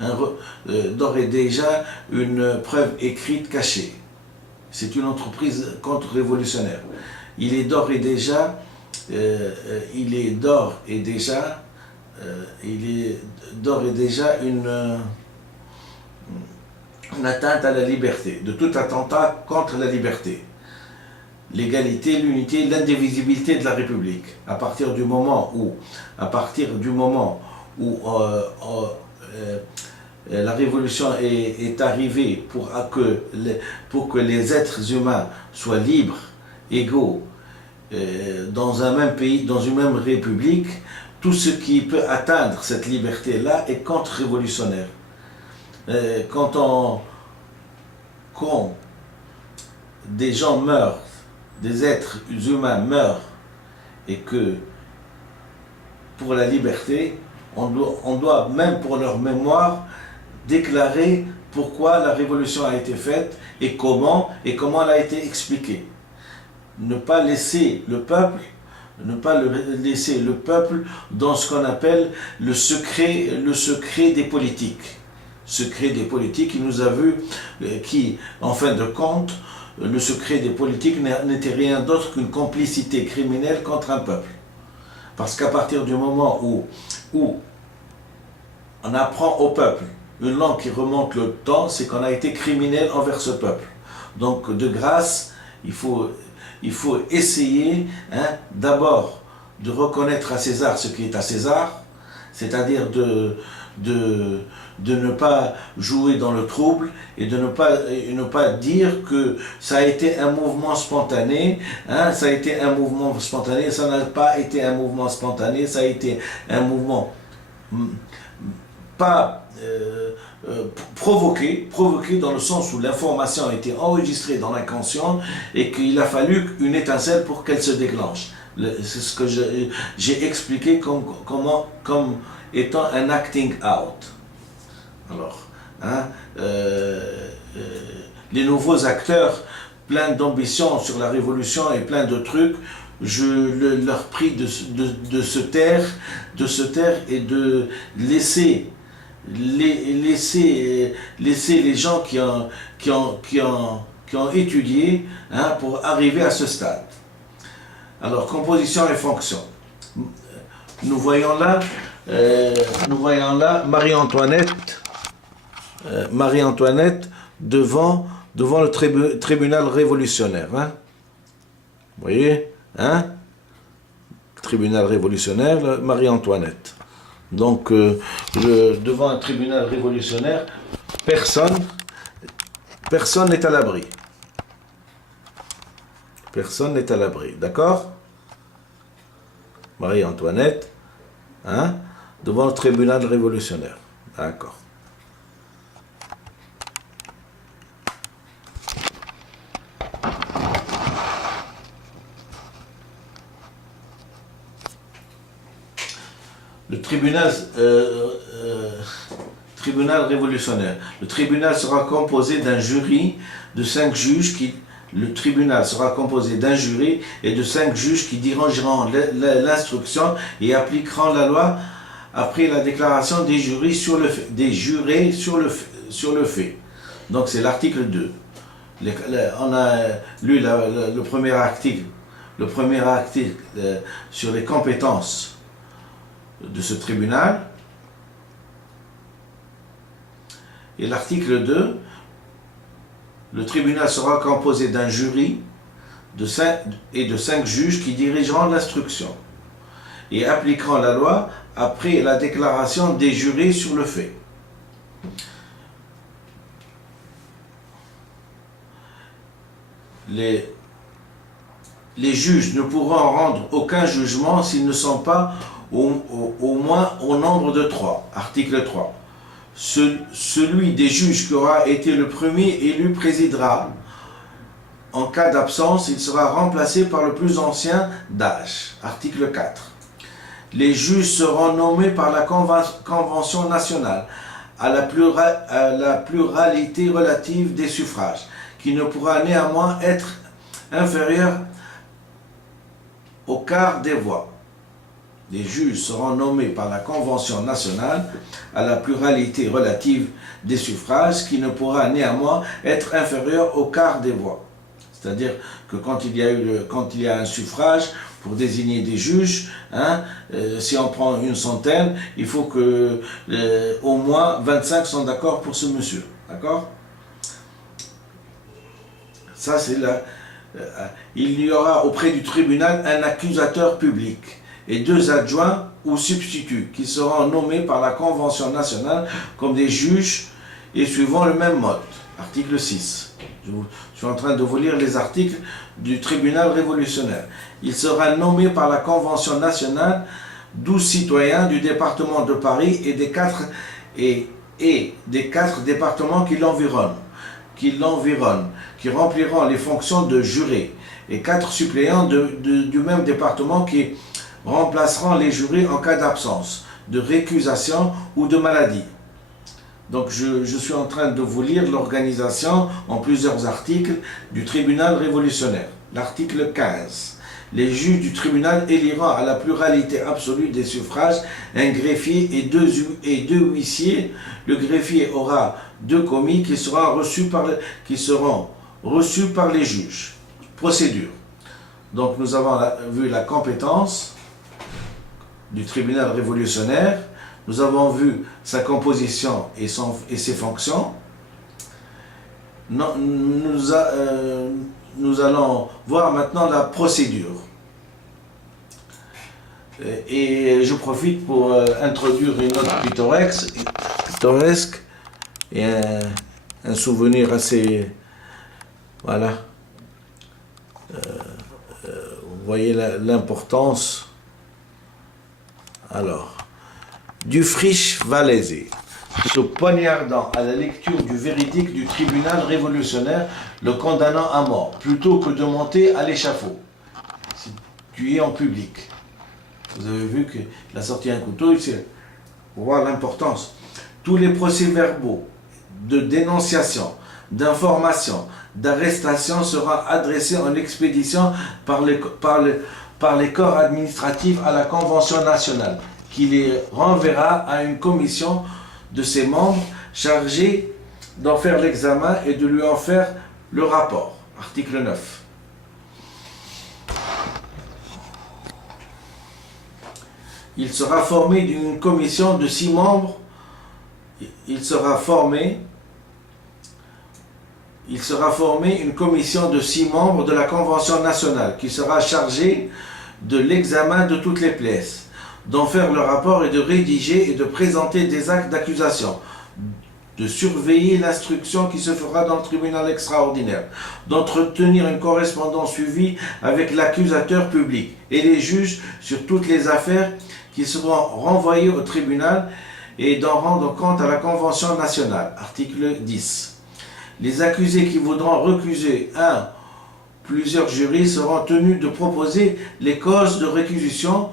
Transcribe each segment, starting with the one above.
d'ores et déjà une preuve écrite cachée. C'est une entreprise contre-révolutionnaire. Il est d'ores et déjà, il est d'ores et déjà, une atteinte à la liberté, de tout attentat contre la liberté. L'égalité, l'unité, l'indivisibilité de la République. À partir du moment où la révolution est arrivée pour que les êtres humains soient libres, égaux, dans un même pays, dans une même république, tout ce qui peut atteindre cette liberté-là est contre-révolutionnaire. Quand des gens meurent, des êtres humains meurent, et que pour la liberté, on doit même pour leur mémoire déclarer pourquoi la révolution a été faite et comment elle a été expliquée. Ne pas laisser le peuple dans ce qu'on appelle le secret des politiques. Secret des politiques qui nous a vu, qui en fin de compte, le secret des politiques n'était rien d'autre qu'une complicité criminelle contre un peuple. Parce qu'à partir du moment où on apprend au peuple une langue qui remonte le temps, c'est qu'on a été criminel envers ce peuple. Donc de grâce, il faut essayer d'abord de reconnaître à César ce qui est à César, c'est-à-dire de ne pas jouer dans le trouble et de ne pas dire que ça a été un mouvement spontané, ça a été un mouvement spontané, ça n'a pas été un mouvement spontané, ça a été un mouvement pas provoqué dans le sens où l'information a été enregistrée dans l'inconscient et qu'il a fallu une étincelle pour qu'elle se déclenche. C'est ce que j'ai expliqué comme étant un acting out. Alors, les nouveaux acteurs, pleins d'ambition sur la révolution et plein de trucs, je leur prie de se taire et de laisser les gens qui ont étudié pour arriver à ce stade. Alors, composition et fonction. Nous voyons là Marie-Antoinette devant le tribunal révolutionnaire. Vous voyez, tribunal révolutionnaire, Marie-Antoinette. Donc, devant un tribunal révolutionnaire, personne n'est à l'abri. Personne n'est à l'abri, d'accord? Marie-Antoinette, devant le tribunal révolutionnaire, d'accord. Le tribunal révolutionnaire. Le tribunal sera composé d'un jury de 5 juges Le tribunal sera composé d'un jury et de 5 juges qui dirigeront l'instruction et appliqueront la loi après la déclaration des jurés sur le fait. Donc c'est l'article 2. On a lu le premier article sur les compétences de ce tribunal. Et l'article 2, le tribunal sera composé d'un jury de 5 juges qui dirigeront l'instruction et appliqueront la loi après la déclaration des jurés sur le fait. Les juges ne pourront rendre aucun jugement s'ils ne sont pas au moins au nombre de 3. Article 3. Celui des juges qui aura été le premier élu présidera. En cas d'absence, il sera remplacé par le plus ancien d'âge. Article 4. Les juges seront nommés par la Convention nationale à la pluralité relative des suffrages, qui ne pourra néanmoins être inférieure au quart des voix. des juges seront nommés par la Convention nationale à la pluralité relative des suffrages qui ne pourra néanmoins être inférieur au quart des voix. C'est-à-dire que quand il y a un suffrage pour désigner des juges, si on prend une centaine, il faut que au moins 25 sont d'accord pour ce monsieur. D'accord? Ça, c'est il y aura auprès du tribunal un accusateur public et 2 adjoints ou substituts qui seront nommés par la Convention nationale comme des juges et suivant le même mode. Article 6. Je suis en train de vous lire les articles du tribunal révolutionnaire. Il sera nommé par la Convention nationale 12 citoyens du département de Paris et des 4 départements qui l'environnent, qui rempliront les fonctions de jurés, et 4 suppléants du même département qui remplaceront les jurés en cas d'absence, de récusation ou de maladie. Donc je suis en train de vous lire l'organisation en plusieurs articles du tribunal révolutionnaire. L'article 15. Les juges du tribunal éliront à la pluralité absolue des suffrages un greffier et 2 huissiers. Le greffier aura 2 commis qui seront reçus par les juges. Procédure. Donc nous avons vu la compétence du tribunal révolutionnaire. Nous avons vu sa composition et ses fonctions. Nous allons voir maintenant la procédure. Et je profite pour introduire une note pittoresque et un souvenir assez... Voilà. Vous voyez l'importance. Alors... Dufriche Valaisé, se poignardant à la lecture du véridique du tribunal révolutionnaire, le condamnant à mort, plutôt que de monter à l'échafaud. C'est tué en public. Vous avez vu qu'il a sorti un couteau, pour voir l'importance. Tous les procès-verbaux de dénonciation, d'information, d'arrestation seront adressés en expédition par les corps administratifs à la Convention nationale, qui les renverra à une commission de ses membres chargée d'en faire l'examen et de lui en faire le rapport. Article 9. Il sera formé d'une commission de 6 membres. Il sera formé une commission de 6 membres de la Convention nationale qui sera chargée de l'examen de toutes les pièces, d'en faire le rapport et de rédiger et de présenter des actes d'accusation, de surveiller l'instruction qui se fera dans le tribunal extraordinaire, d'entretenir une correspondance suivie avec l'accusateur public et les juges sur toutes les affaires qui seront renvoyées au tribunal et d'en rendre compte à la Convention nationale. Article 10. Les accusés qui voudront recuser plusieurs jurys seront tenus de proposer les causes de réquisition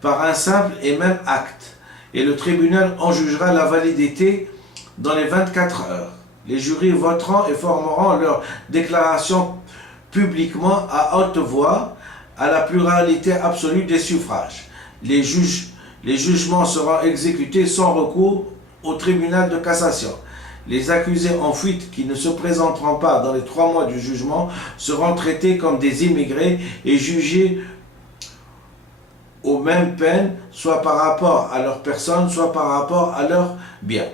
par un simple et même acte, et le tribunal en jugera la validité dans les 24 heures. Les jurys voteront et formeront leur déclaration publiquement à haute voix à la pluralité absolue des suffrages. Les jugements seront exécutés sans recours au tribunal de cassation. Les accusés en fuite qui ne se présenteront pas dans les 3 mois du jugement seront traités comme des immigrés et jugés aux mêmes peines, soit par rapport à leur personne, soit par rapport à leurs biens.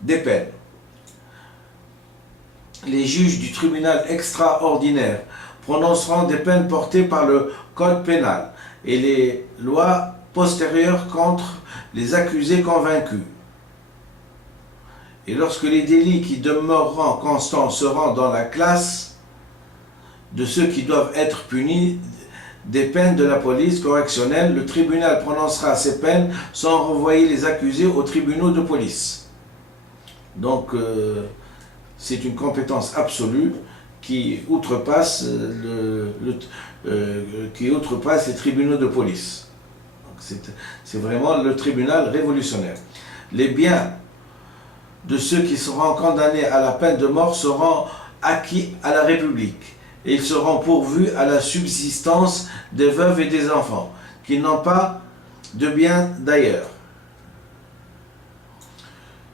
Des peines. Les juges du tribunal extraordinaire prononceront des peines portées par le code pénal et les lois postérieures contre les accusés convaincus. Et lorsque les délits qui demeureront constants seront dans la classe de ceux qui doivent être punis des peines de la police correctionnelle, le tribunal prononcera ces peines sans renvoyer les accusés aux tribunaux de police. Donc, c'est une compétence absolue qui outrepasse les tribunaux de police. C'est vraiment le tribunal révolutionnaire. Les biens de ceux qui seront condamnés à la peine de mort seront acquis à la République. Et ils seront pourvus à la subsistance des veuves et des enfants qui n'ont pas de biens d'ailleurs.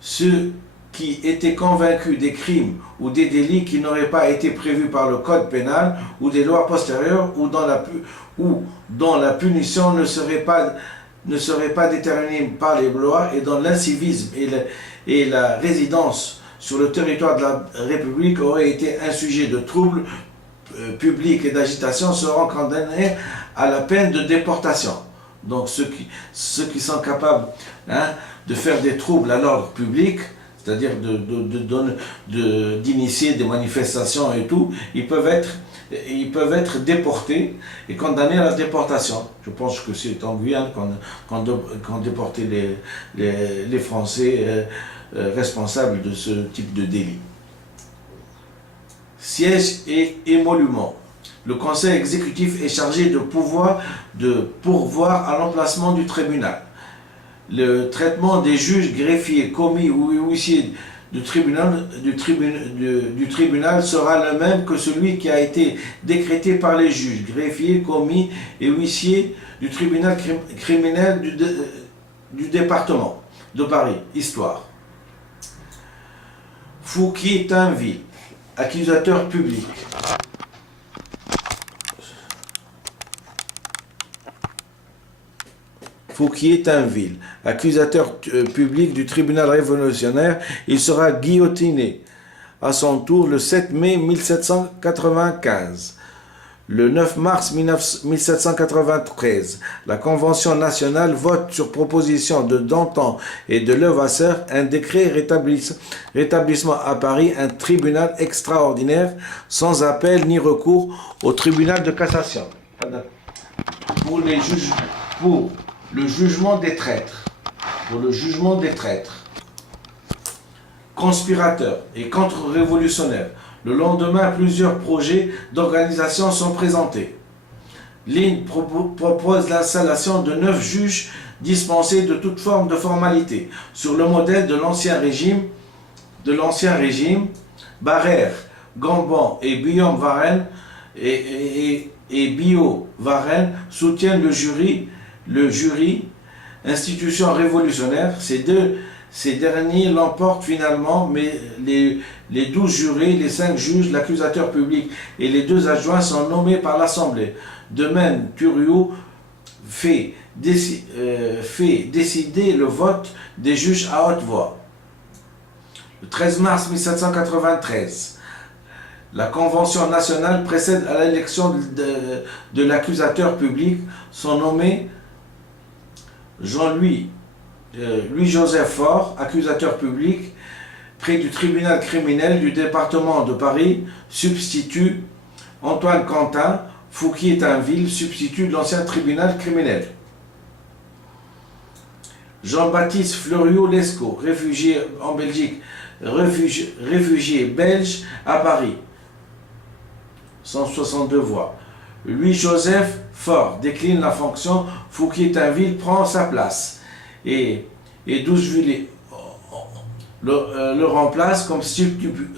Ceux qui étaient convaincus des crimes ou des délits qui n'auraient pas été prévus par le code pénal ou des lois postérieures ou dont la punition ne serait pas déterminée par les lois et dont l'incivisme et la résidence sur le territoire de la République auraient été un sujet de troubles publics et d'agitation seront condamnés à la peine de déportation. Donc ceux qui sont capables de faire des troubles à l'ordre public, c'est-à-dire d'initier des manifestations et tout, ils peuvent être déportés et condamnés à la déportation. Je pense que c'est en Guyane qu'on déportait les Français responsables de ce type de délit. Siège et émolument. Le conseil exécutif est chargé de pourvoir à l'emplacement du tribunal. Le traitement des juges, greffiers, commis ou huissiers du tribunal sera le même que celui qui a été décrété par les juges, greffiers, commis et huissiers du tribunal criminel du département de Paris. Histoire. Fouquier-Tinville, accusateur public. Fouquier-Tinville, accusateur public du tribunal révolutionnaire, il sera guillotiné à son tour le 7 mai 1795. Le 9 mars 1793, la Convention nationale vote sur proposition de Danton et de Levasseur un décret rétablissement à Paris un tribunal extraordinaire sans appel ni recours au tribunal de cassation. Pour le jugement des traîtres. Pour le jugement des traîtres. Conspirateurs et contre-révolutionnaires. Le lendemain, plusieurs projets d'organisation sont présentés. Ligne propose l'installation de 9 juges dispensés de toute forme de formalité, sur le modèle de l'ancien régime, Barrère, Gambon et Guillaume Varenne et Biot Varenne soutiennent le jury, institution révolutionnaire. Ces derniers l'emportent finalement, mais les 12 jurés, les 5 juges, l'accusateur public et les 2 adjoints sont nommés par l'Assemblée. De même, Thuriot fait décider le vote des juges à haute voix. Le 13 mars 1793, la Convention nationale précède à l'élection de l'accusateur public. Sont nommés Louis-Joseph Faure, accusateur public, près du tribunal criminel du département de Paris, substitut Antoine Quentin, Fouquier-Tinville, substitut de l'ancien tribunal criminel. Jean-Baptiste Fleuriot-Lescaut, réfugié en Belgique, réfugié belge à Paris, 162 voix. Louis-Joseph Faure décline la fonction, Fouquier-Tinville prend sa place. Et 12 juillet le remplace comme substitut